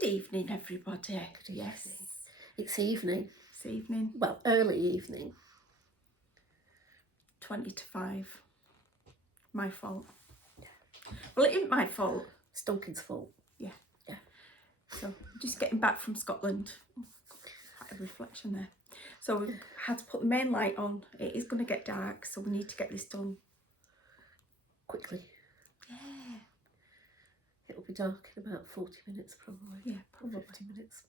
Good evening, everybody. Good evening. Yes. It's evening. It's evening. Well, early evening. 20 to 5. My fault. Yeah. Well, it isn't my fault. It's Duncan's fault. Yeah. Yeah. So, just getting back from Scotland. Oh, quite a reflection there. So, we had to put the main light on. It is going to get dark, so we need to get this done Quickly. Yeah. It'll be dark in about 40 minutes probably. Yeah, probably. 50 minutes.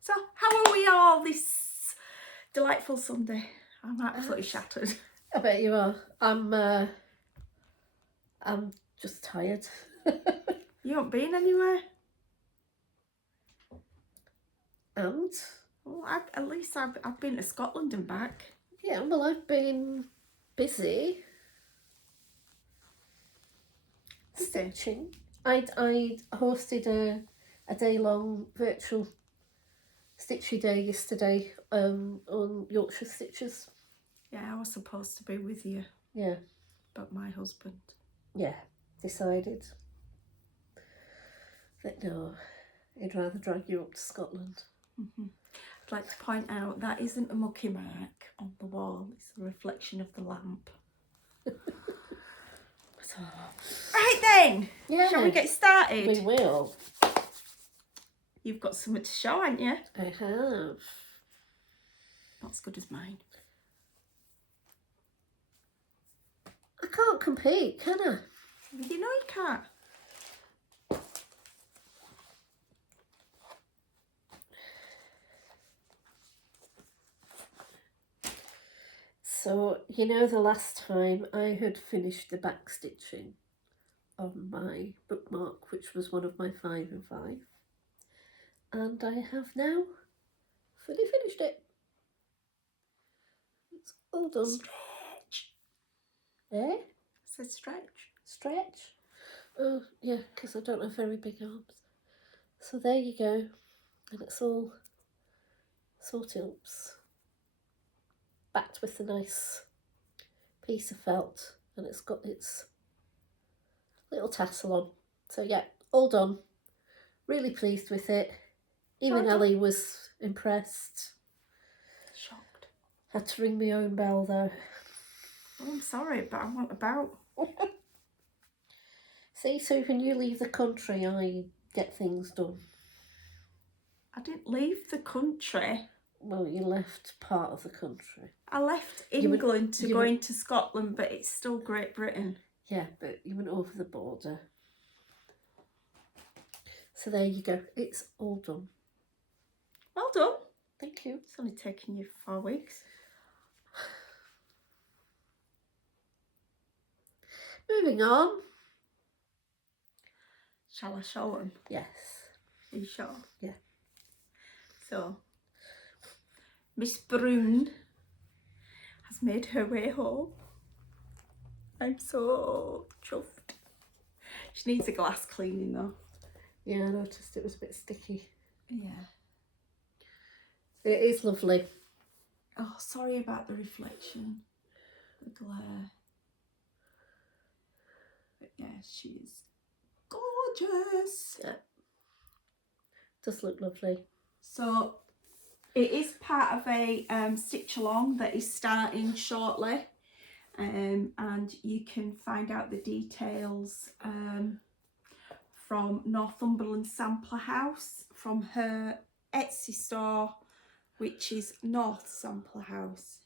So, how are we all this delightful Sunday? I'm absolutely shattered. I bet you are. I'm just tired. You haven't been anywhere? And? Well, at least I've been to Scotland and back. Yeah, well, I've been busy. Stitching. I'd hosted a day-long virtual stitchy day yesterday on Yorkshire Stitches. Yeah, I was supposed to be with you. Yeah. But my husband. Yeah, decided that no, he'd rather drag you up to Scotland. Mm-hmm. I'd like to point out that isn't a mucky mark on the wall, it's a reflection of the lamp. So, right then, yeah, shall we get started? We will. You've got something to show, haven't you? I have. Not as good as mine. I can't compete, can I? You know you can't. So, you know, the last time I had finished the back stitching on my bookmark, which was one of my 5 and 5, and I have now fully finished it. It's all done. Stretch. Eh? I said stretch. Stretch? Oh, yeah, because I don't have very big arms. So there you go. And it's all sorted up. Backed with a nice piece of felt. And it's got its little tassel on. So yeah, all done. Really pleased with it. Even Well done. Ellie was impressed. Shocked. Had to ring my own bell though. Oh, I'm sorry, but I want about. See, so when you leave the country, I get things done. I didn't leave the country. Well, you left part of the country. I left England to go into Scotland, but it's still Great Britain. Yeah, but you went over the border. So there you go. It's all done. Well done. Thank you. It's only taken you 4 weeks. Moving on. Shall I show them? Yes. Are you sure? Yeah. So, Miss Brune has made her way home. I'm so chuffed. She needs a glass cleaning though. Yeah, I noticed it was a bit sticky. Yeah. It is lovely. Oh, sorry about the reflection, the glare. But yeah, she's gorgeous. Yeah. Does look lovely. So it is part of a stitch along that is starting shortly, and you can find out the details from Northumberland Sampler House, from her Etsy store, which is North Sampler House.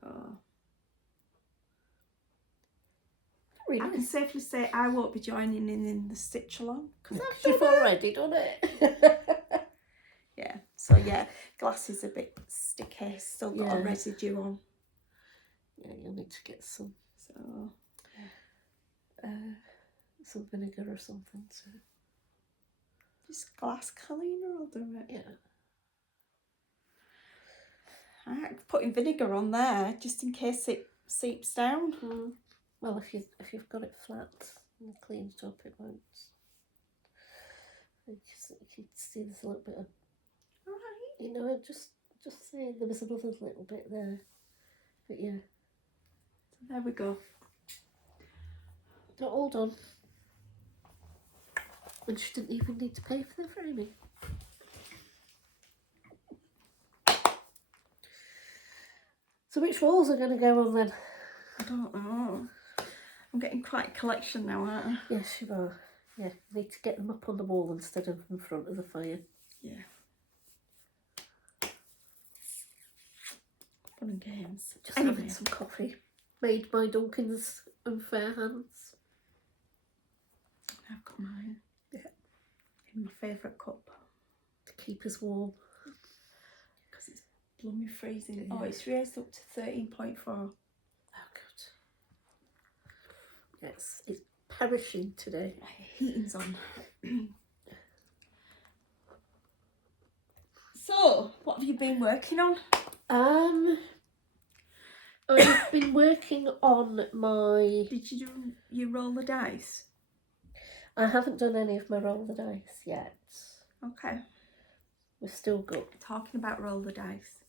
So Very I nice. can safely say I won't be joining in the stitch along because You've already done it. Yeah, so yeah, glass is a bit sticky, still got a Yeah. residue on. Yeah, you'll need to get some vinegar or something to. Just glass cleaner will do it. Yeah. I'm putting vinegar on there just in case it seeps down. Well, if you've got it flat and cleaned up, it won't. You can see there's a little bit of. Right. You know, just say there was another little bit there, but yeah. So there we go. They're all done. And she didn't even need to pay for the framing. So which walls are going to go on then? I don't know. I'm getting quite a collection now, aren't I? Yes, you are. Yeah, you need to get them up on the wall instead of in front of the fire. Yeah. Fun and games. Just Anyway, having some coffee made by Duncan's Unfair Hands. I've got mine. Yeah. In my favourite cup. To keep us warm. Because it's blooming freezing. Yeah. Oh, it's raised up to 13.4. Oh, good. Yes, it's perishing today. Heating's on. So, what have you been working on? I've been working on my... Did you do your roll the dice? I haven't done any of my roll the dice yet. Okay. We're still good. Talking about roll the dice.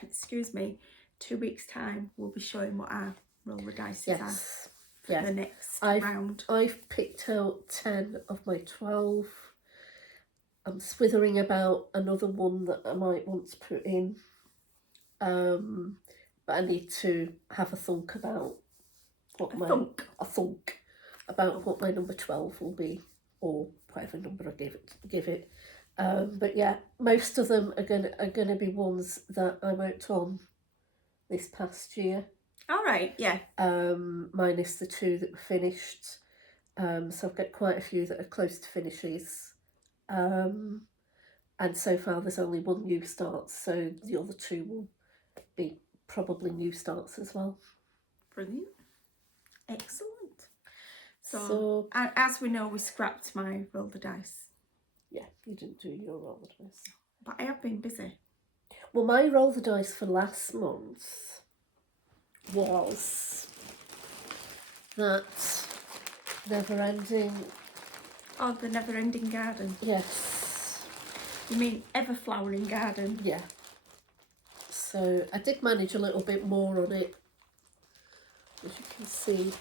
Excuse me. 2 weeks' time, we'll be showing what our roll the dice are for the next round. I've picked out 10 of my 12. I'm swithering about another one that I might want to put in. But I need to have a thunk about what about my number 12 will be, or whatever number I give it. But yeah, most of them are gonna be ones that I worked on this past year. All right, yeah. Minus the 2 that were finished. So I've got quite a few that are close to finishes. And so far there's only 1 new start, so the other 2 will be probably new starts as well. Brilliant. Excellent. So as we know, we scrapped my roll the dice. Yeah, you didn't do your roll the dice. But I have been busy. Well, my roll the dice for last month was that never-ending... Oh, the never-ending garden. Yes. You mean ever-flowering garden? Yeah. So I did manage a little bit more on it, as you can see.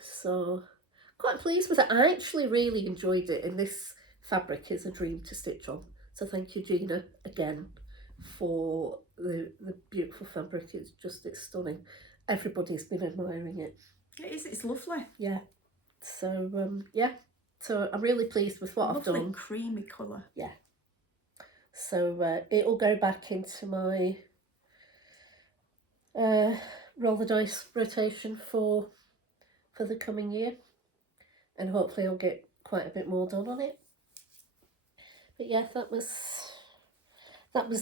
So quite pleased with it. I actually really enjoyed it, and this fabric is a dream to stitch on. So thank you, Gina, again for the beautiful fabric. It's stunning. Everybody's been admiring it. It is. It's lovely. Yeah. So yeah. So I'm really pleased with what I've done. Lovely creamy colour. Yeah. So it'll go back into my roll the dice rotation for the coming year, and hopefully I'll get quite a bit more done on it. But yeah, that was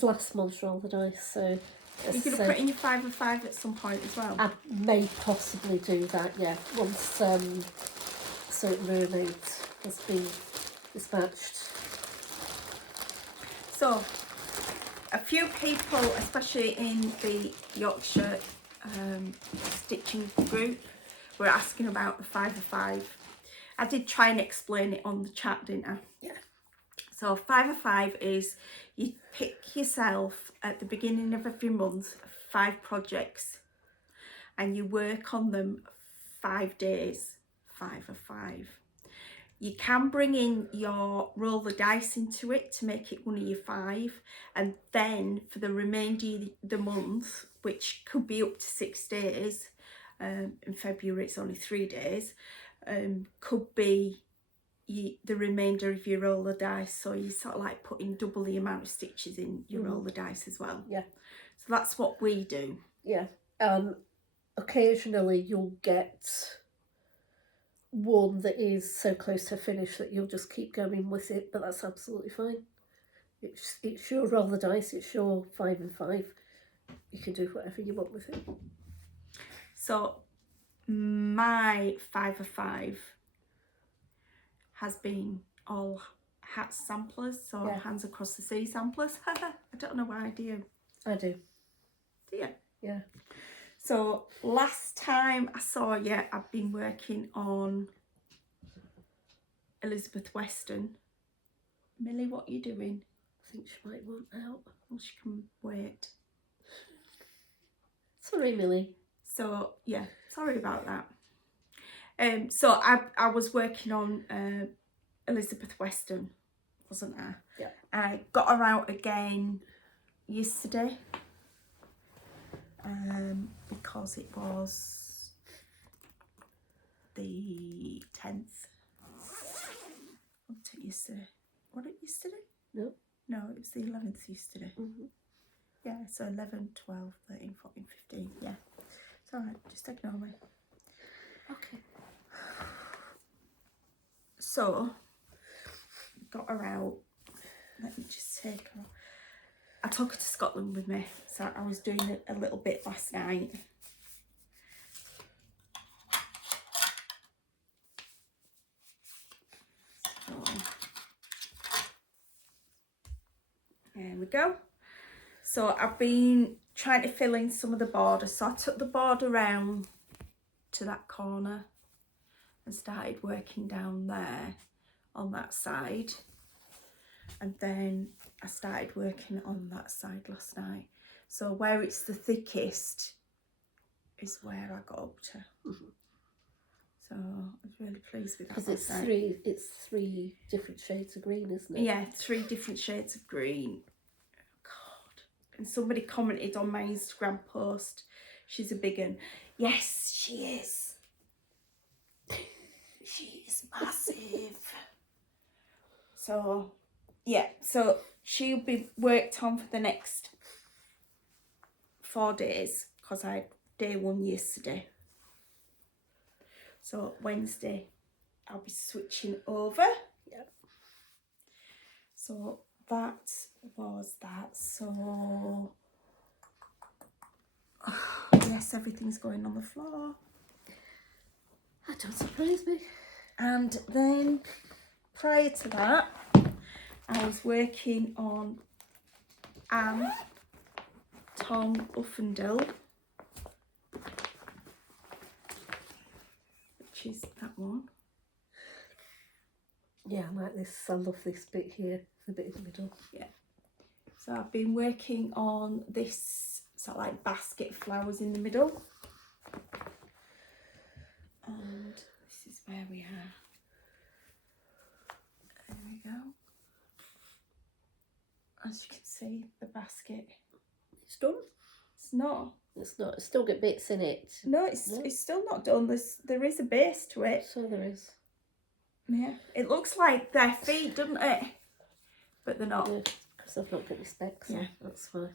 last month's roll the dice. So you're going to put in your 5 of 5 at some point as well? I may possibly do that, yeah, once certain mermaid has been dispatched. So a few people, especially in the Yorkshire stitching group, were asking about the 5 of 5. I did try and explain it on the chat, didn't I? Yeah. So 5 of 5 is you pick yourself at the beginning of every month 5 projects and you work on them 5 days. 5 of 5. You can bring in your roll the dice into it to make it one of your 5, and then for the remainder of the month, which could be up to 6 days, in February it's only 3 days, could be the remainder of your roll the dice, so you sort of like putting double the amount of stitches in your roll the dice as well. Yeah. So that's what we do. Yeah. Occasionally you'll get one that is so close to finish that you'll just keep going with it, but that's absolutely fine. It's your roll the dice, it's your 5 and 5. You can do whatever you want with it. So my 5 of 5 has been all hat samplers, so Hands Across the Sea samplers. I don't know why, do you? I do. Do you? Yeah. So last time I saw you, I've been working on Elizabeth Weston. Millie, what are you doing? I think she might want out. Well, she can wait. Sorry, Millie. So yeah, sorry about that. So I was working on Elizabeth Weston, wasn't I? Yeah. I got her out again yesterday, because it was the 10th. What it yesterday? What it yesterday? No. No, it was the 11th yesterday. Mm-hmm. Yeah, so 11, 12, 13, 14, 15. Yeah. It's alright, just ignore me. Okay. So, got her out. Let me just take her. I took her to Scotland with me, so I was doing a little bit last night. So, there we go. So I've been trying to fill in some of the border. So I took the border around to that corner and started working down there on that side. And then I started working on that side last night. So where it's the thickest is where I got up to. Mm-hmm. So I was really pleased with that. Because it's three different shades of green, isn't it? Yeah, 3 different shades of green. God. And somebody commented on my Instagram post, she's a big one. Yes, she is. She is massive. So, yeah, so she'll be worked on for the next 4 days because I had day 1 yesterday. So Wednesday I'll be switching over. Yep. So that was that. So yes, everything's going on the floor. That don't surprise me. And then prior to that, I was working on Anne Tom Uffendale, which is that one. Yeah, I like this. I love this bit here, the bit in the middle. Yeah. So I've been working on this sort of like basket of flowers in the middle. And this is where we are. There we go. As you can see, the basket. It's done. It's not. It's not. It's still got bits in it. No, it's still not done. There is a base to it. So there is. Yeah. It looks like their feet, doesn't it? But they're not. Because I've not got my specs. Yeah. That's why.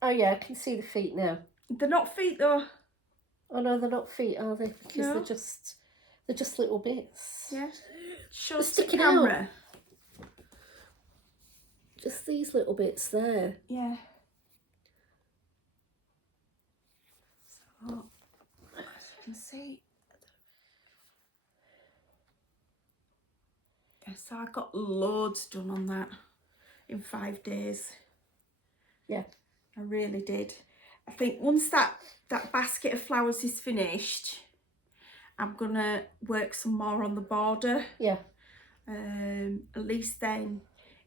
Oh yeah, I can see the feet now. They're not feet though. Oh no, they're not feet, are they? Because No. they're just little bits. Yeah. Show They're us the sticking camera. out. Just these little bits there. Yeah. So, as you can see. Yeah, so I got loads done on that in 5 days. Yeah. I really did. I think once that basket of flowers is finished, I'm gonna work some more on the border. Yeah. At least then,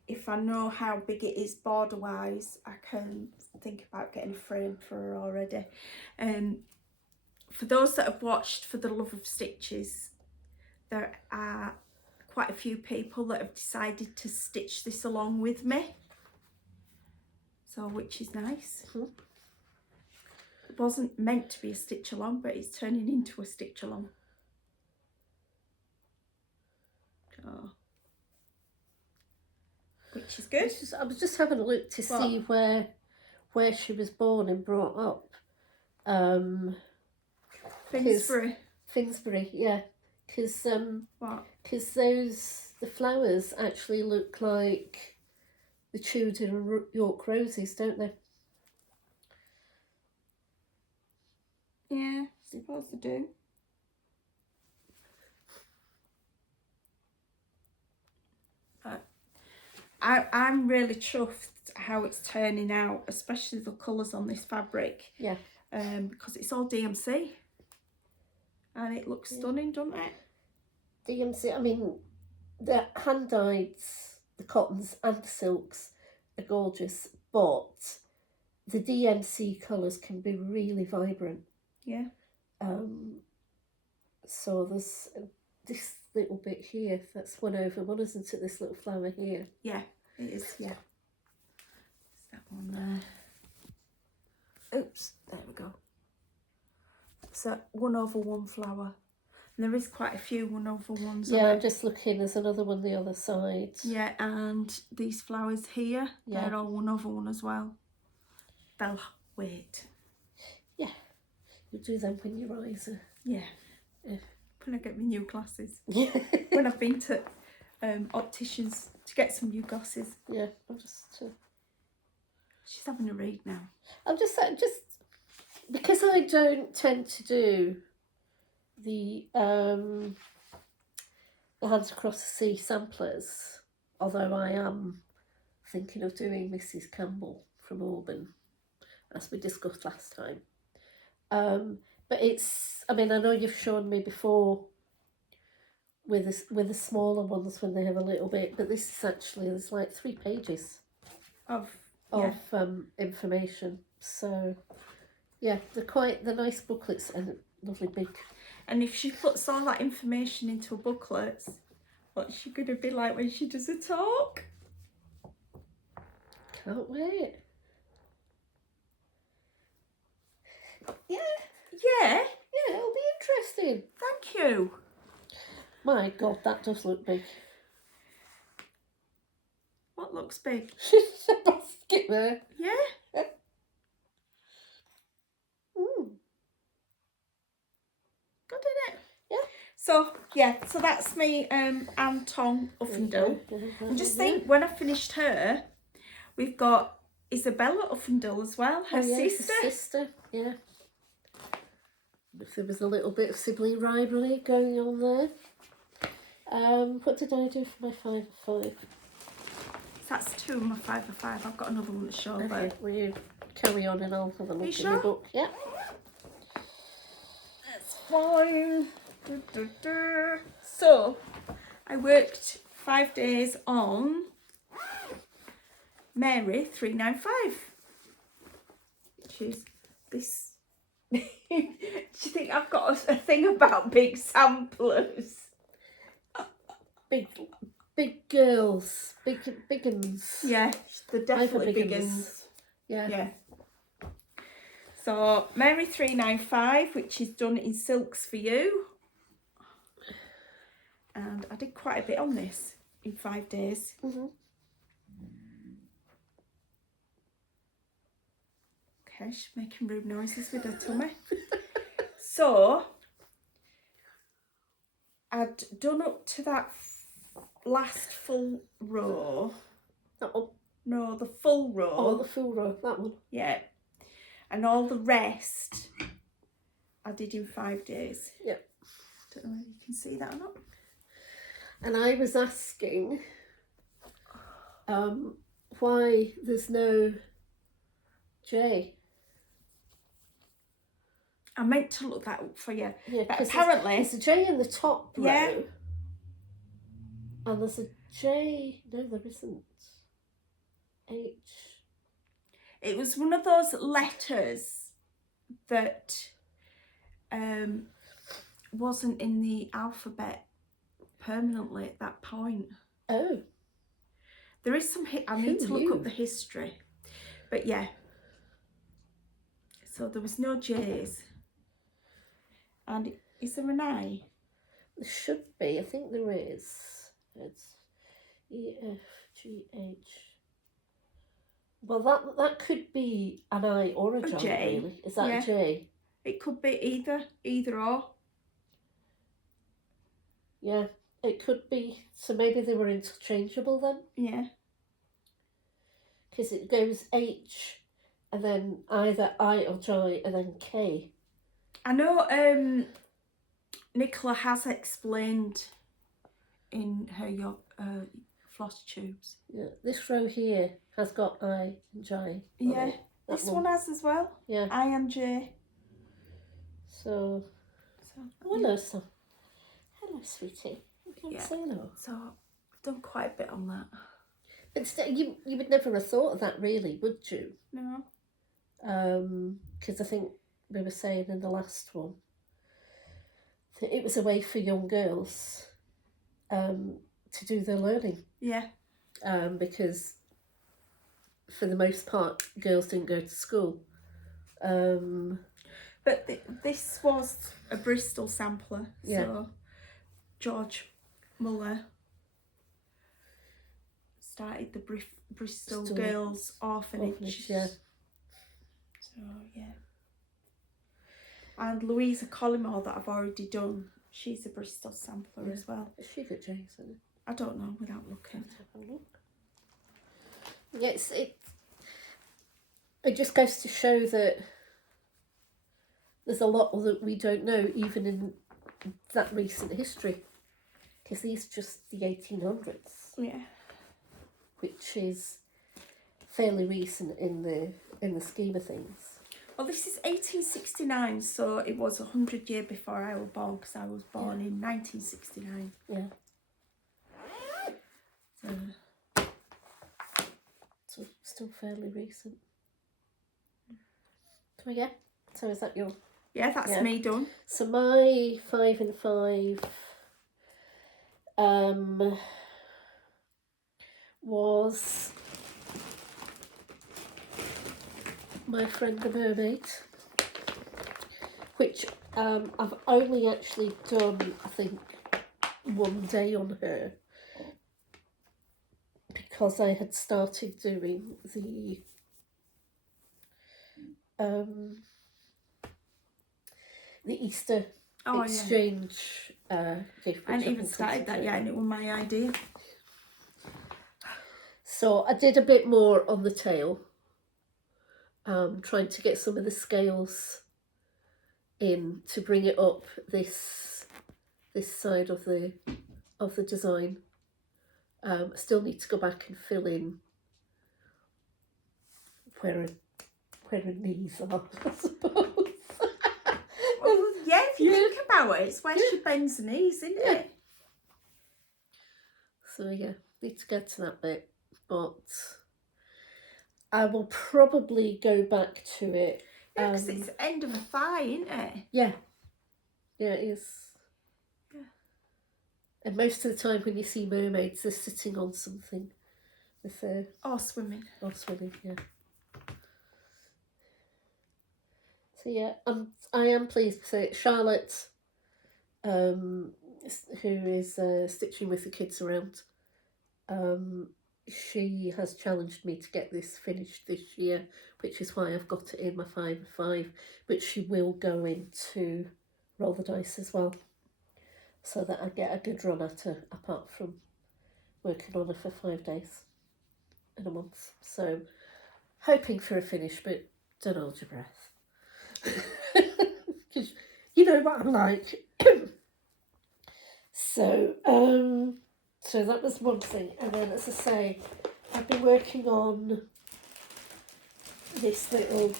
if I know how big it is border wise, I can think about getting a frame for her already. For those that have watched For the Love of Stitches, there are quite a few people that have decided to stitch this along with me. So, which is nice. Mm-hmm. It wasn't meant to be a stitch along, but it's turning into a stitch along. So, which is good. I was just having a look to see where she was born and brought up. Finsbury, yeah. Because what? The flowers actually look like the Tudor York roses, don't they? Yeah, I suppose they do. But I'm really chuffed how it's turning out, especially the colours on this fabric. Yeah. Because it's all DMC. And it looks stunning, doesn't it? DMC, I mean, the hand-dyeds, the cottons and the silks are gorgeous, but the DMC colours can be really vibrant. Yeah. So there's this little bit here, that's 1/1, isn't it? This little flower here. Yeah, it is, yeah. It's that one there. Oops, there we go. So 1/1 flower. And there is quite a few 1/1s. Yeah, I'm just looking, there's another one the other side. Yeah, and these flowers here, they're all 1/1 as well. They'll wait. Yeah, you do them when you're riser. Yeah. Yeah. When I get my new glasses. Yeah. When I've been to opticians to get some new glasses. Yeah, I'm just... She's having a read now. I'm just because I don't tend to do the Hands Across the Sea samplers, although I am thinking of doing Mrs. Campbell from Auburn, as we discussed last time. But it's, I mean, I know you've shown me before with the smaller ones when they have a little bit, but this is actually, there's like 3 pages of information. So yeah, they're nice booklets and lovely big. And if she puts all that information into a booklet, what's she going to be like when she does a talk? Can't wait. Yeah, Yeah, it'll be interesting. thank you. My God, that does look big. What looks big? She's a basket there. Yeah. Good, isn't it? Yeah. So yeah, so that's me, Anne Tong Uffendale. And just think, when I finished her, we've got Isabella Uffendale as well, her sister. Her sister, yeah. If there was a little bit of sibling rivalry going on there. What did I do for my 5 of 5? That's 2 of my 5 of 5. I've got another one to show. Okay, will you carry on and I'll have a look at your book? Yeah. That's fine. So, I worked 5 days on Mary 395, which is this. Do you think I've got a thing about big samplers? Big girls, big uns. Yeah, they're definitely big big uns. uns. Yeah. Yeah. So Mary 395, which is done in Silks for You. And I did quite a bit on this in 5 days. Mm-hmm. Okay, she's making rude noises with her tummy. So, I'd done up to that last full row. That one? No, the full row. Oh, the full row, that one. Yeah. And all the rest I did in 5 days. Yep. Don't know if you can see that or not. And I was asking why there's no J. I meant to look that up for you. Yeah, but apparently there's a J in the top row. Yeah. And there's a J. No, there isn't. H. It was one of those letters that wasn't in the alphabet permanently at that point. Oh. There is some, I need to look up the history. But yeah. So there was no J's. And is there an I? There should be, I think there is. It's E, F, G, H. Well, that could be an I or a J, really. Is that a J? It could be either or. Yeah, it could be. So maybe they were interchangeable then? Yeah. Because it goes H and then either I or J and then K. I know Nicola has explained in her floss tubes. Yeah, this row here has got I and J. Yeah, this one has as well. Yeah. I and J. So hello, so hello, sweetie. Yeah. Say hello. So I've done quite a bit on that. But still, you would never have thought of that, really, would you? No. Because I think we were saying in the last one that it was a way for young girls to do their learning. Yeah. Because for the most part, girls didn't go to school. But this was a Bristol sampler, Yeah. so George Muller started the Bristol Girls Orphanage. Yeah. So yeah. And Louisa Collymore, that I've already done, she's a Bristol sampler as well. Is she good, Jason? I don't know without looking. Let's have a look. Yes, it just goes to show that there's a lot that we don't know, even in that recent history, because these are just the 1800s. Yeah. Which is fairly recent in the scheme of things. Well, this is 1869, so it was 100 years before I was born, because I was born in 1969. Yeah. So still fairly recent. Can we get? So is that your? Yeah, that's me done. So my 5 and 5 was My Friend the Mermaid, which I've only actually done, I think, one day on her, because I had started doing the Easter exchange gift. I hadn't even started that yet, and it was my idea. So I did a bit more on the tail, trying to get some of the scales in to bring it up this side of the design. I still need to go back and fill in where her knees are, I suppose. Well, yeah, if you think about it, it's where she bends her knees, isn't it? So yeah, need to get to that bit, but I will probably go back to it. Yeah, because it's the end of a thigh, isn't it? Yeah. Yeah, it is. Yeah. And most of the time when you see mermaids, they're sitting on something. Or swimming. Or swimming, yeah. So yeah, I am pleased to say Charlotte, who is stitching with the kids around, she has challenged me to get this finished this year, which is why I've got it in my 5 and 5, but she will go into Roll the Dice as well, so that I get a good run at her, apart from working on her for 5 days in a month. So hoping for a finish, but don't hold your breath. Because you know what I'm like. So that was one thing, and then, as I say, I've been working on this little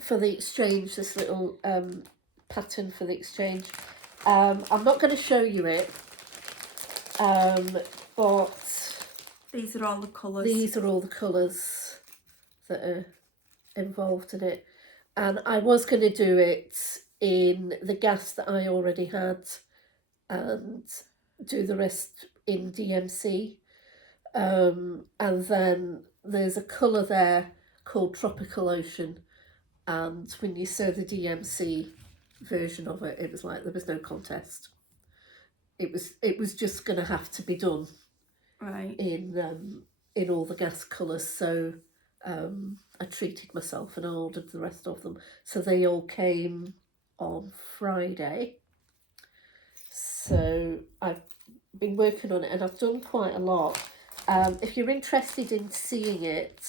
for the exchange, this little pattern for the exchange. I'm not going to show you it, but these are all the colours. These are all the colours that are involved in it. And I was going to do it in the gas that I already had and do the rest in DMC. And then there's a colour there called Tropical Ocean. And when you saw the DMC version of it, it was like there was no contest. It was just going to have to be done in all the gas colours. So I treated myself and I ordered the rest of them. So they all came on Friday. So I've been working on it and I've done quite a lot. If you're interested in seeing it,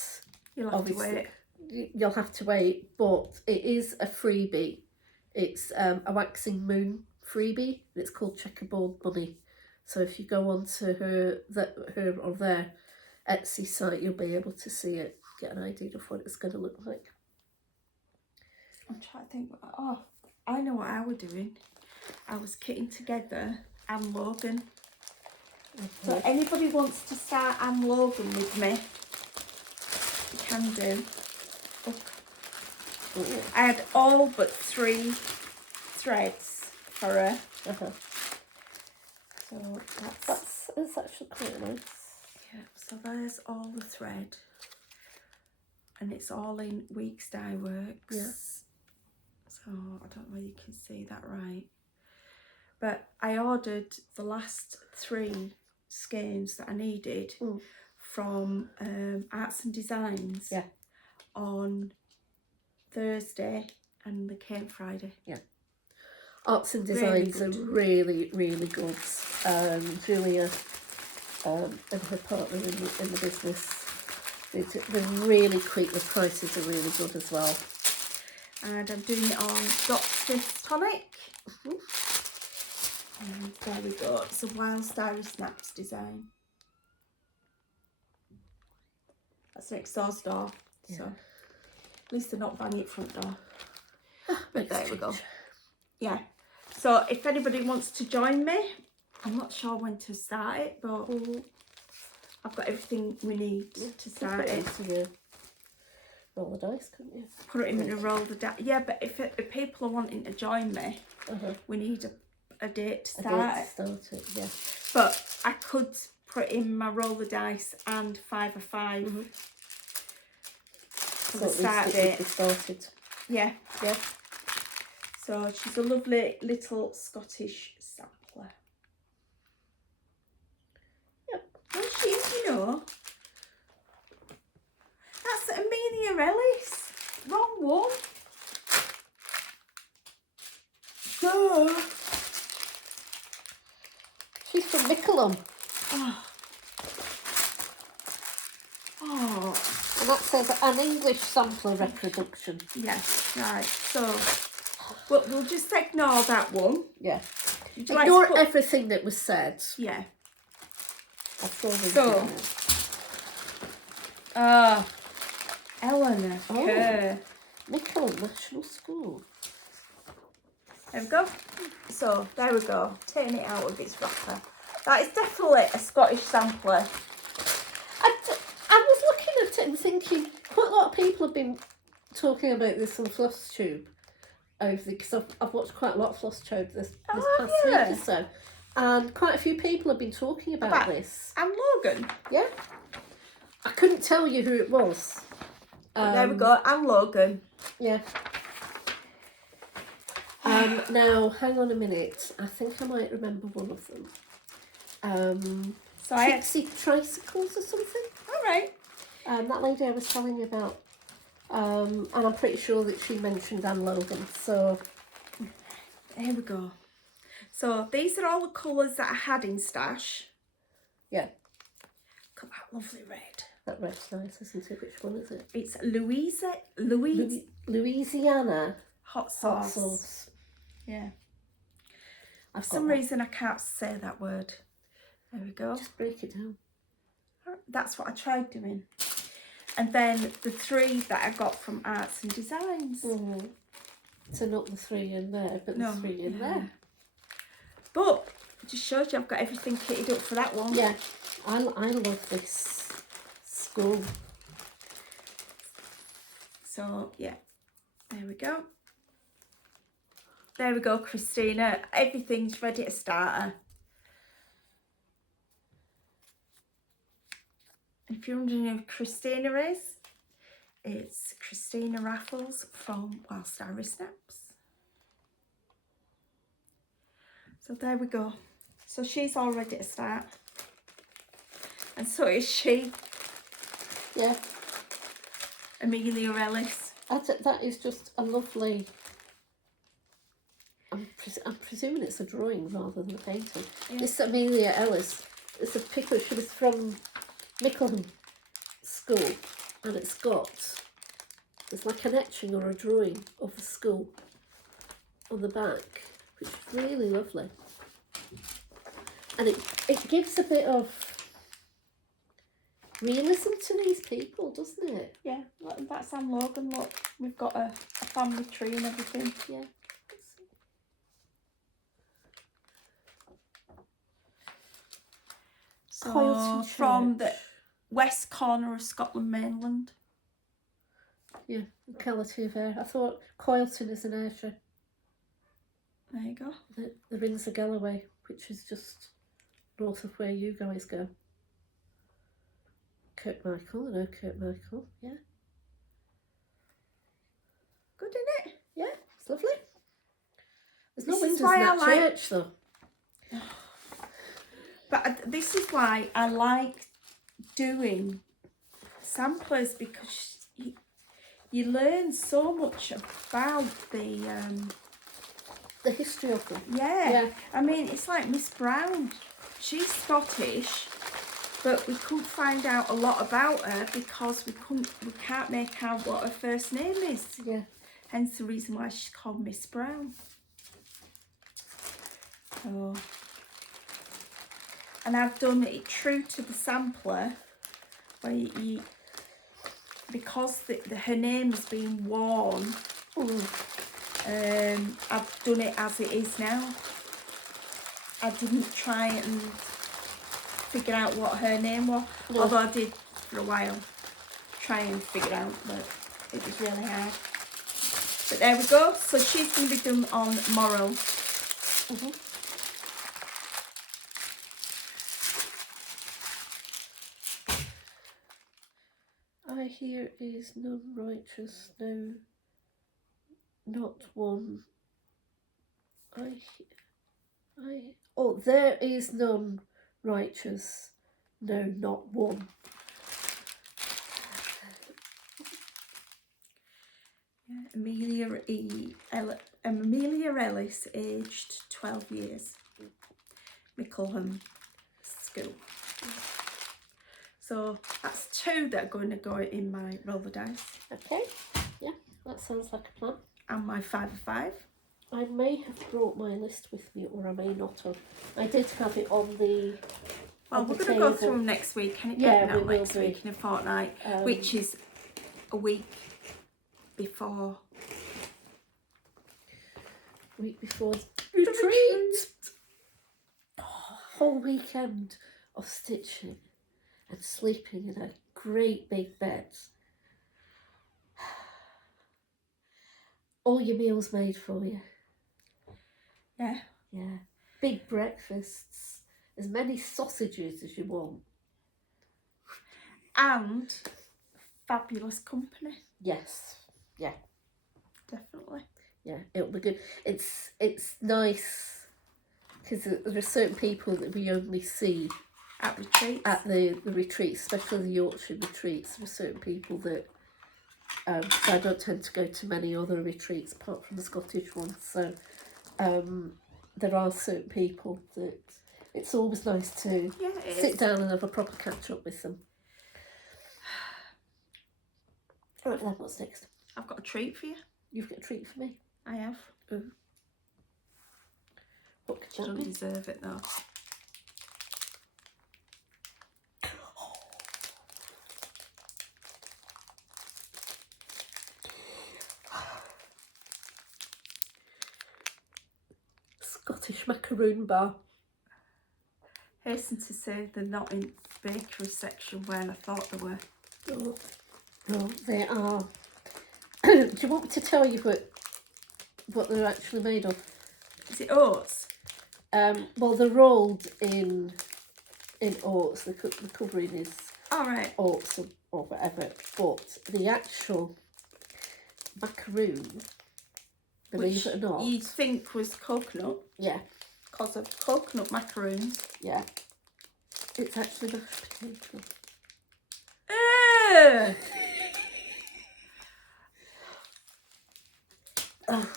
you'll have to wait. You'll have to wait, but it is a freebie. It's a Waxing Moon freebie. It's called Checkerboard Bunny. So if you go onto her or their Etsy site, you'll be able to see it, get an idea of what it's going to look like. I'm trying to think. Oh, I know what I was doing. I was kitting together Anne Logan. Okay. So anybody wants to start Anne Logan with me, you can do. Ooh. I had all but 3 threads for her. Uh-huh. So That's actually quite nice. yeah, so there's all the thread. And it's all in Weeks Dye Works. Yeah. So I don't know whether you can see that right. But I ordered the last 3 skeins that I needed from Arts and Designs on Thursday, and they came Friday. Yeah. Arts and Designs are really, really good. Julia and her partner in the business, they're really quick. The prices are really good as well. And I'm doing it on Dr. Tonic. And there we go. It's a Wild Starry Snaps design. That's an exhaust door. Yeah. So at least they're not banging it front door. But there we go. Yeah. So if anybody wants to join me, I'm not sure when to start it, but I've got everything we need to start it. Roll the dice, couldn't you? Put it in a roll the dice. Yeah, but if people are wanting to join me, we need a date to start it. Yeah. But I could put in my roll the dice and 5 of 5 for the start date. Started. Yeah. Yeah. So she's a lovely little Scottish sampler. Yep. Oh, she is, you know. That's Amelia Ellis. Wrong one. Duh. She's from Mickleham. Oh. Oh. And that says an English sampler reproduction. Yes, right. So we'll just ignore that one. Yeah. Ignore everything that was said. Yeah. So, Eleanor Kerr. Mickleham National School. There we go. So there we go. Taking it out of its wrapper. That is definitely a Scottish sampler. I was looking at it and thinking quite a lot of people have been talking about this on FlossTube because I've watched quite a lot of FlossTube this past week or so, and quite a few people have been talking about this. And Logan. Yeah. I couldn't tell you who it was. There we go. And Logan. Yeah. Now, hang on a minute. I think I might remember one of them. So Trixie Tricycles or something. All right. That lady I was telling you about. And I'm pretty sure that she mentioned Anne Logan. So there we go. So these are all the colours that I had in stash. Yeah. Look at that lovely red. That red's nice, isn't it? Which one is it? It's Louisiana hot sauce. Yeah. For some reason I can't say that word. There we go. Just break it down. That's what I tried doing. And then the 3 that I got from Arts and Designs. So not the 3 in there, but the 3 in there. But it just shows you I've got everything kitted up for that one. Yeah, I love this school. So yeah, there we go. There we go, Christina. Everything's ready to start her. If you're wondering who Christina is, it's Christina Raffles from Wild Starry Snaps. So there we go. So she's all ready to start. And so is she. Yeah. Amelia Ellis. That is just a lovely... I'm presuming it's a drawing rather than a painting. Yeah. This Amelia Ellis, it's a picture. She was from Mickleham School, and it's like an etching or a drawing of the school on the back, which is really lovely. And it gives a bit of realism to these people, doesn't it? Yeah, that's Anne Logan. Look, we've got a family tree and everything. Yeah. So from the west corner of Scotland mainland. Yeah, quality of air. I thought Coylton is an ayrshire. There you go. The Rings of Galloway, which is just north of where you guys go. Kirkmichael, I know Kirkmichael, yeah. Good, isn't it? Yeah, it's lovely. There's no This is windows why in I that like- church, though. But this is why I like doing samplers, because you learn so much about The history of them. yeah. I mean, it's like Miss Brown. She's Scottish, but we couldn't find out a lot about her because we can't make out what her first name is. Yeah. Hence the reason why she's called Miss Brown. Oh. And I've done it true to the sampler, where you because her name has been worn. I've done it as it is now. I didn't try and figure out what her name was, although I did for a while try and figure out, but it was really hard. But there we go. So she's going to be done on morrow. I hear is none righteous, no, not one. Oh, there is none righteous, no, not one. Yeah, Amelia Ellis, aged 12 years, Mickleham School. So that's 2 that are going to go in my roller dice. Okay, yeah, that sounds like a plan. And my 5 of 5. I may have brought my list with me, or I may not have. I did have it on the. Well, we're going to go through them next week, and next week in a fortnight, which is a week before. Week before retreat. Whole weekend of stitching and sleeping in a great big bed. All your meals made for you. Yeah. Yeah. Big breakfasts. As many sausages as you want. And fabulous company. Yes. Yeah. Definitely. Yeah, it'll be good. It's nice because there are certain people that we only see at retreats. At the retreats, especially the Yorkshire retreats. There are certain people that so I don't tend to go to many other retreats apart from the Scottish ones. So there are certain people that it's always nice to sit down and have a proper catch up with them. Right then, what's next? I've got a treat for you. You've got a treat for me? I have. Ooh. What could You that don't be? deserve it though. Scottish macaroon bar. Hasten to say they're not in the bakery section where I thought they were. Oh, no, they are. Do you want me to tell you what they're actually made of? Is it oats? Well, they're rolled in oats. The covering is oats or whatever. But the actual macaroon, believe it or not, you'd think was coconut. Yeah. Because of coconut macaroons. Yeah. It's actually mashed potato.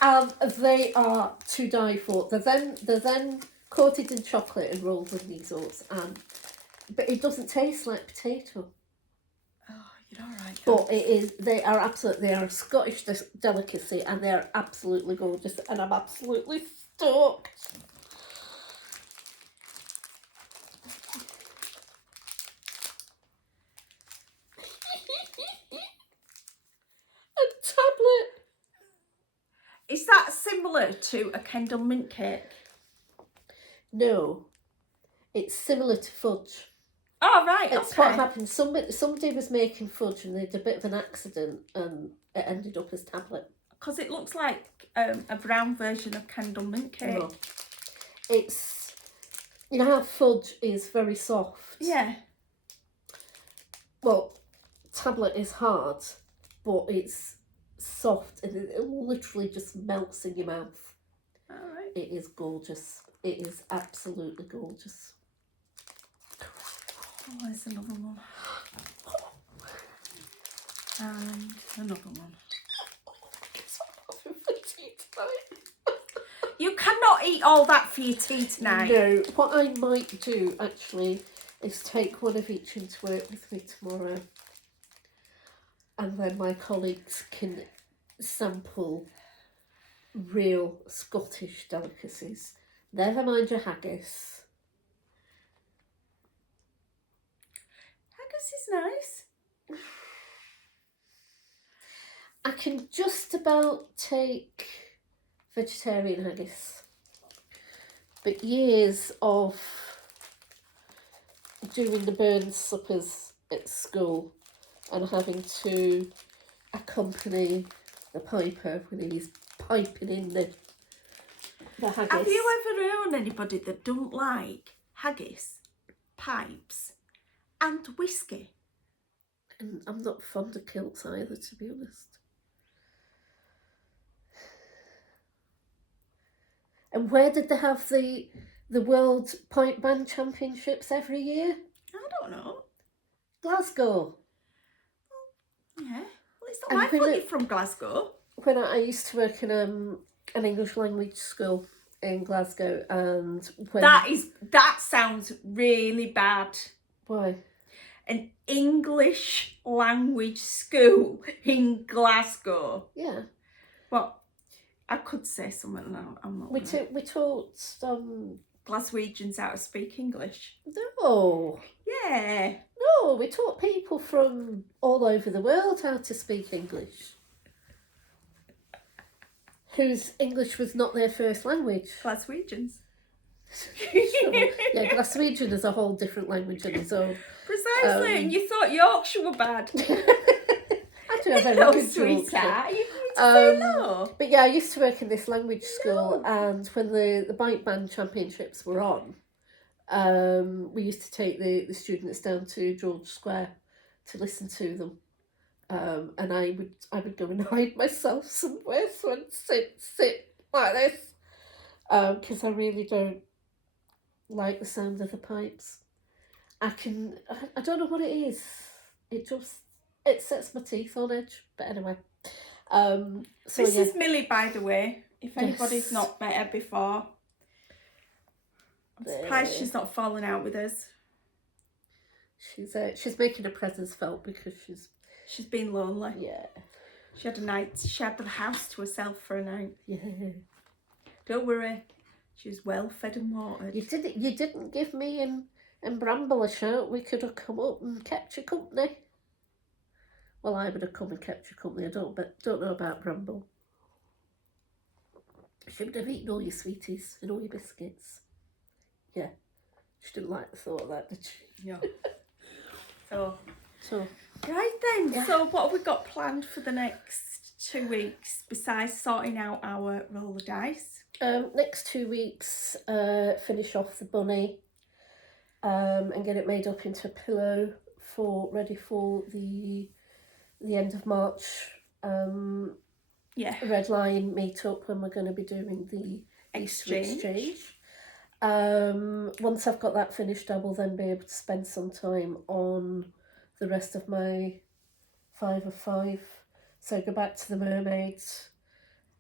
And they are to die for. They're then coated in chocolate and rolled in these oats, but it doesn't taste like potato. Oh, you're all right. But it is. They are a Scottish delicacy, and they are absolutely gorgeous. And I'm absolutely stoked. A tablet. Is that similar to a Kendal mint cake? No, it's similar to fudge. Oh, right, It's what okay. happened. Somebody was making fudge and they had a bit of an accident and it ended up as tablet. Because it looks like a brown version of candle mint cake. No. It's, you know how fudge is very soft? Yeah. Well, tablet is hard, but it's soft and it literally just melts in your mouth. All right. It is gorgeous. It is absolutely gorgeous. Oh, there's another one. And another one. You cannot eat all that for your tea tonight. No, what I might do actually is take one of each into work with me tomorrow. And then my colleagues can sample real Scottish delicacies. Never mind your haggis. Haggis is nice. I can just about take vegetarian haggis. But years of doing the burn suppers at school and having to accompany the piper when he's piping in the haggis. Have you ever known anybody that don't like haggis, pipes, and whiskey? And I'm not fond of kilts either, to be honest. And where did they have the World Pipe Band Championships every year? I don't know. Glasgow. Yeah. Well, it's not And my fault you're from Glasgow. When I used to work in an English language school in Glasgow, and when that sounds really bad. Why? An English language school in Glasgow. Yeah. Well, I could say something now. I'm not. We taught Glaswegians how to speak English. No. Yeah. No, we taught people from all over the world how to speak English. Whose English was not their first language. Glaswegians. Yeah, Glaswegian is a whole different language in its own. Precisely, and you thought Yorkshire were bad. I do have a Hello, good sweetheart. You need to say no. But yeah, I used to work in this language school, and when the Bike Band Championships were on, we used to take the students down to George Square to listen to them. And I would go and hide myself somewhere, so I'd sit like this, because I really don't like the sound of the pipes. I don't know what it is. It sets my teeth on edge. But anyway, so this yeah. is Millie, by the way. If anybody's not met her before, I'm surprised she's not fallen out with us. She's making her presence felt because she's been lonely. Yeah. She had the house to herself for a night. Yeah. Don't worry, she's well fed and watered. You didn't give me and Bramble a shout. We could have come up and kept you company. Well, I would have come and kept you company. I don't know about Bramble. She would have eaten all your sweeties and all your biscuits. Yeah. She didn't like the thought of that, did she? No. So right then. Yeah. So what have we got planned for the next 2 weeks besides sorting out our roller dice? Next 2 weeks, finish off the bunny, and get it made up into a pillow ready for the end of March. Red Line meet-up when we're going to be doing the exchange. Once I've got that finished, I will then be able to spend some time on the rest of my 5 of 5. So go back to the mermaids,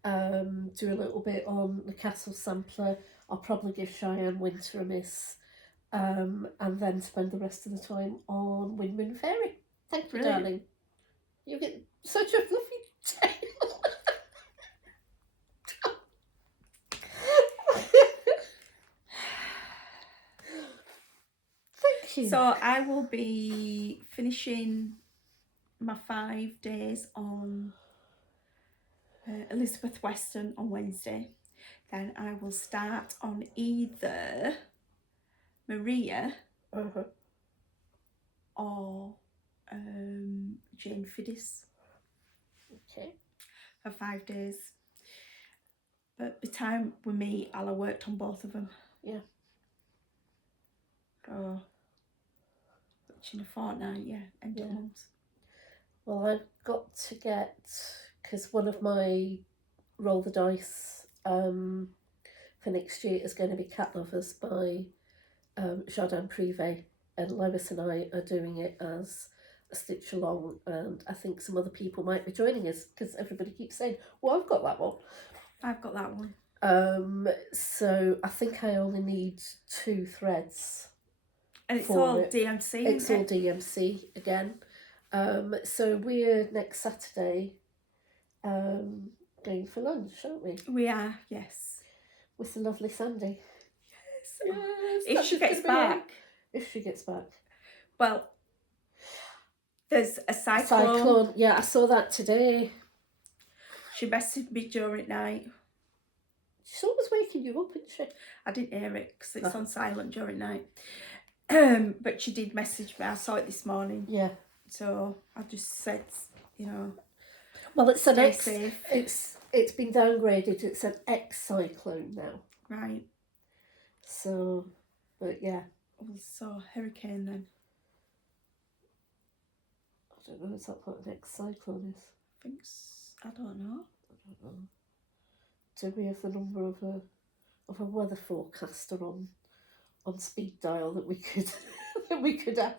do a little bit on the castle sampler. I'll probably give Cheyenne Winter a miss, and then spend the rest of the time on Windmill Fairy. Thank you, Brilliant. darling. You get such a fluffy tail. Thank you. So I will be finishing my 5 days on Elizabeth Weston on Wednesday. Then I will start on either Maria or Jane Fiddis Okay. for 5 days. But by the time we meet, I'll have worked on both of them. Yeah. Oh, which in a fortnight, yeah, end of month. Well, I've got to get, because one of my roll the dice for next year is going to be Cat Lovers by Jardin Privé, and Lois and I are doing it as a stitch along, and I think some other people might be joining us because everybody keeps saying, well, I've got that one. I've got that one. So I think I only need 2 threads. And it's all DMC. It's all DMC again. So we're next Saturday going for lunch, aren't we? We are, yes. With the lovely Sandy. Yes. If she gets back. If she gets back. Well, there's a cyclone. Yeah, I saw that today. She messaged me during night. She's always waking you up, isn't she? I didn't hear it because it's on silent during night. But she did message me. I saw it this morning. Yeah. So I just said, you know. Well, it's an X. Safe. It's been downgraded. It's an X cyclone now. Right. So, but yeah. So hurricane then. I don't know. Is that what an X cyclone is? I don't know. Do we have the number of a weather forecaster on speed dial that we could that we could ask?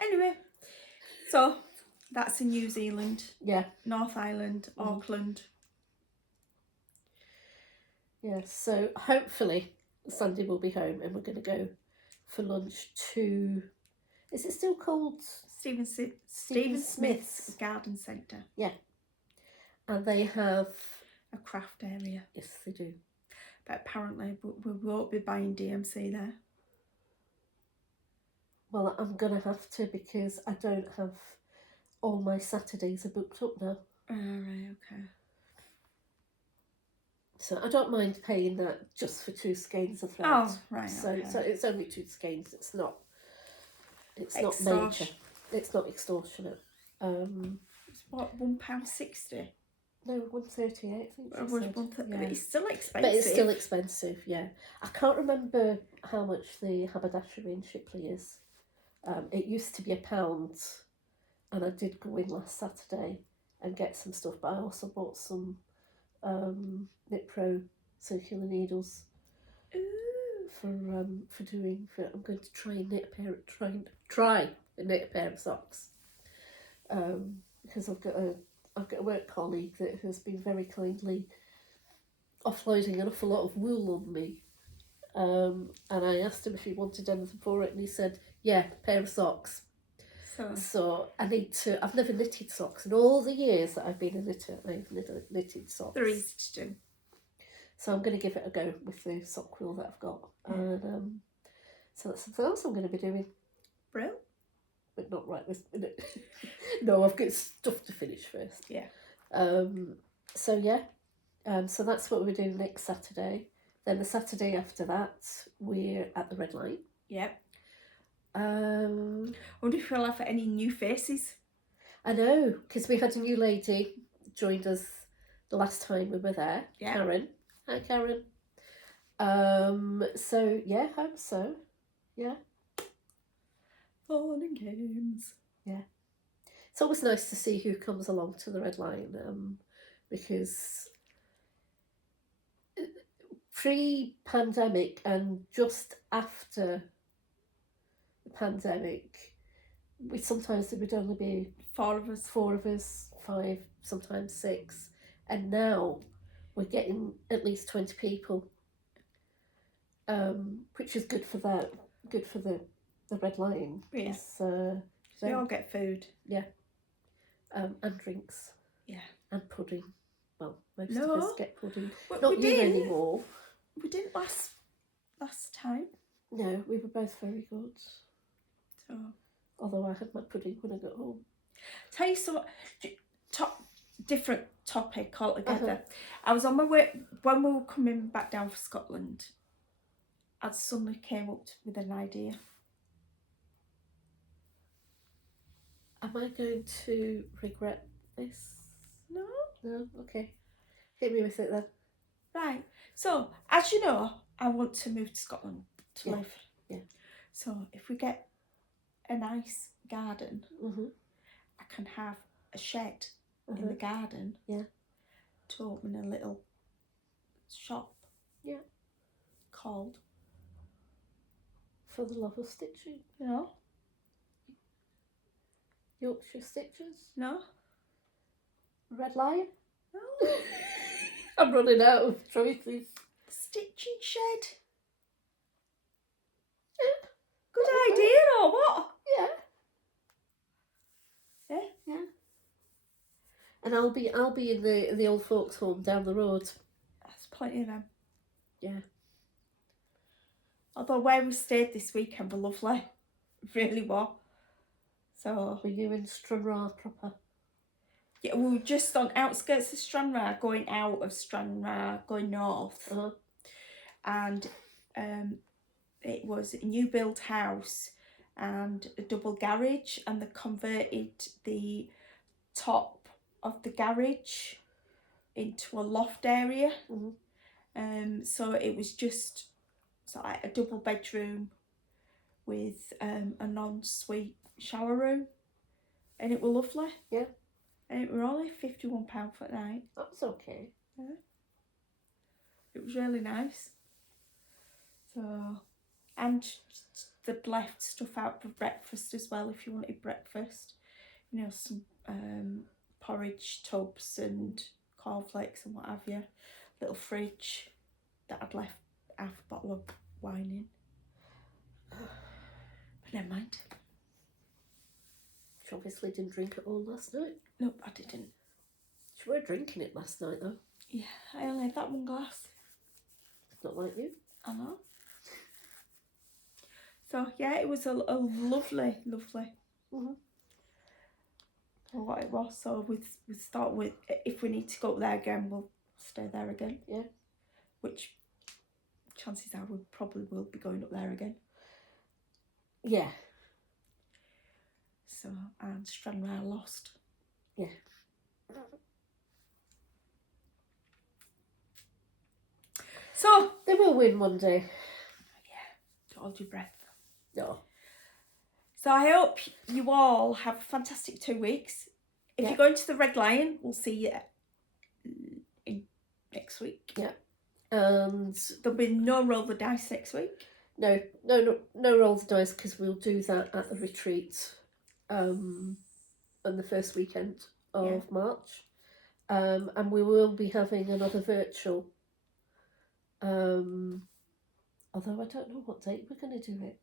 Anyway, so that's in New Zealand. Yeah. North Island, Auckland. Yeah. So hopefully Sunday will be home and we're going to go for lunch to. Is it still called Stephen Smith's Garden Centre? Yeah. And they have a craft area. Yes, they do. But apparently we won't be buying DMC there. Well, I'm going to have to because I don't have all my Saturdays are booked up now. Right, okay. So I don't mind paying that just for 2 skeins of thread. Oh, right. So, okay. so it's only 2 skeins. It's not major. It's not extortionate. It's what, £1.60? No, $1.38. I think. But it's still expensive. But it's still expensive. Yeah, I can't remember how much the haberdashery in Shipley is. It used to be £1, and I did go in last Saturday and get some stuff. But I also bought some Knit Pro circular needles. Ooh. For doing. I'm going to try and knit a pair of socks. Because I've got a work colleague that has been very kindly offloading an awful lot of wool on me. And I asked him if he wanted anything for it, and he said, yeah, pair of socks. So I need to. I've never knitted socks in all the years that I've been a knitter. I've never knitted socks. They're easy to do. So I'm going to give it a go with the sock quill that I've got, and so that's something else I'm going to be doing. Brilliant. But not right this minute. No, I've got stuff to finish first. Yeah. So yeah. So that's what we're doing next Saturday. Then the Saturday after that, we're at the Red Light. Yep. I wonder if we'll have any new faces. I know, because we had a new lady joined us the last time we were there. Yeah. Karen. Hi, Karen. So yeah, hope so. Yeah. Fun and games. Yeah. It's always nice to see who comes along to the Red Line, because pre-pandemic and just after the pandemic, there would only be 4 of us, 5, sometimes 6, and now we're getting at least 20 people, which is good for the Red Line. Yeah. We all get food. Yeah. And drinks. Yeah. And pudding. Well, most of us get pudding. Not you anymore. We didn't last time. No, we were both very good. So, although I had my pudding when I got home. Tell you something. Different topic altogether. I was on my way when we were coming back down from Scotland. I suddenly came up with an idea. Am I going to regret this? No? No? Okay. Hit me with it then. Right. So, as you know, I want to move to Scotland to Yeah. live. Yeah. So, if we get a nice garden, Mm-hmm. I can have a shed in Uh-huh. the garden. Yeah. To open a little shop. Yeah. Called. For the love of stitching. You know? Yorkshire Stitches. No? Red Lion. No? I'm running out of choices. Stitching shed. Yeah. Good Okay. idea, or what? Yeah. Yeah. Yeah. And I'll be in the old folks' home down the road. That's plenty of them. Yeah. Although where we stayed this weekend were lovely. It really was. So Were you in Stranraer proper? yeah, we were just on outskirts of Stranraer, going out of Stranraer, going north. Uh-huh. And it was a new build house and a double garage, and they converted the top of the garage into a loft area. Mm-hmm. So it was just like a double bedroom with an ensuite shower room, and it were lovely. Yeah. And it were only £51 for the night. That's okay. Yeah. It was really nice. So, and they'd left stuff out for breakfast as well if you wanted breakfast. You know, some porridge tubs and cornflakes and what have you. Little fridge that I'd left half a bottle of wine in. But never mind. She obviously didn't drink it all last night. Nope, I didn't. She were drinking it last night though. Yeah, I only had that one glass. It's not like you. I know. So yeah, it was a lovely. Mm-hmm. What it was. So we start with, if we need to go up there again, we'll stay there again. Yeah. Which chances are we probably will be going up there again. Yeah. So, and Stranraer lost. Yeah. So they will win one day. Yeah. Don't hold your breath. No. So I hope you all have a fantastic 2 weeks. If you're going to the Red Lion, we'll see you in next week. Yeah. And there'll be no roll the dice next week. No roll the dice, because we'll do that at the retreat on the first weekend of March. And we will be having another virtual. Although I don't know what date we're going to do it.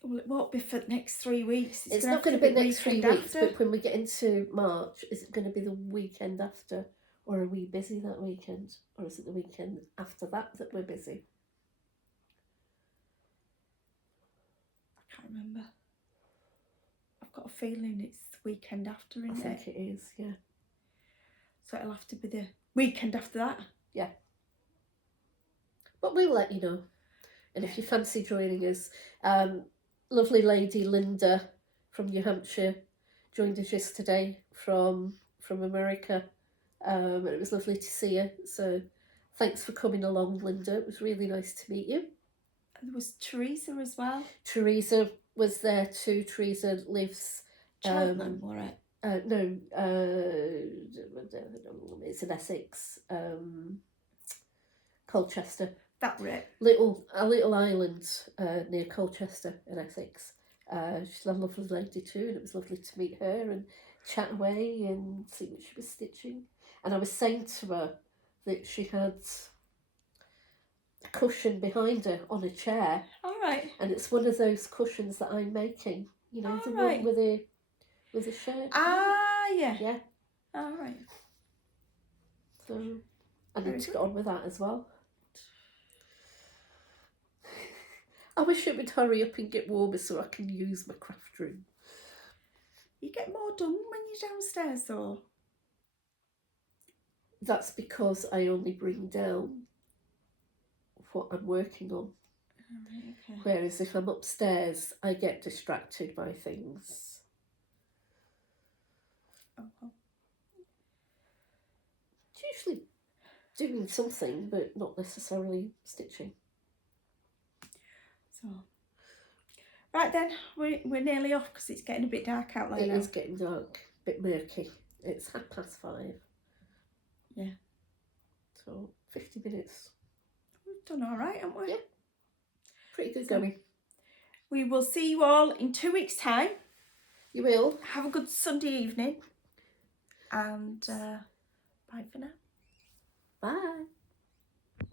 Well, it won't be for the next 3 weeks. It's not going to be next 3 weeks, but when we get into March, is it going to be the weekend after? Or are we busy that weekend? Or is it the weekend after that we're busy? I can't remember. I've got a feeling it's the weekend after, isn't it? I think it is, yeah. So it'll have to be the weekend after that. Yeah. But we'll let you know. And if you fancy joining us, lovely lady Linda from New Hampshire joined us yesterday from America. And it was lovely to see her. So thanks for coming along, Linda. It was really nice to meet you. And there was Teresa as well. Teresa was there too. Teresa lives... Cheltenham, or it? No, it's in Essex, Colchester. That right. A little island near Colchester in Essex. She's a lovely lady too, and it was lovely to meet her and chat away and see what she was stitching. And I was saying to her that she had a cushion behind her on a chair. All right. And it's one of those cushions that I'm making. You know, the one with a shirt. Ah, yeah. Yeah. All right. So I need to get on with that as well. I wish it would hurry up and get warmer so I can use my craft room. You get more done when you're downstairs, though. That's because I only bring down what I'm working on. Right, okay. Whereas if I'm upstairs, I get distracted by things. Oh, well. It's usually doing something, but not necessarily stitching. So, right then, we're nearly off because it's getting a bit dark out there It now. is getting dark, a bit murky. It's 5:30. Yeah. So 50 minutes. We've done all right, haven't we? Yeah. Pretty good going. We will see you all in 2 weeks' time. You will. Have a good Sunday evening. And bye for now. Bye.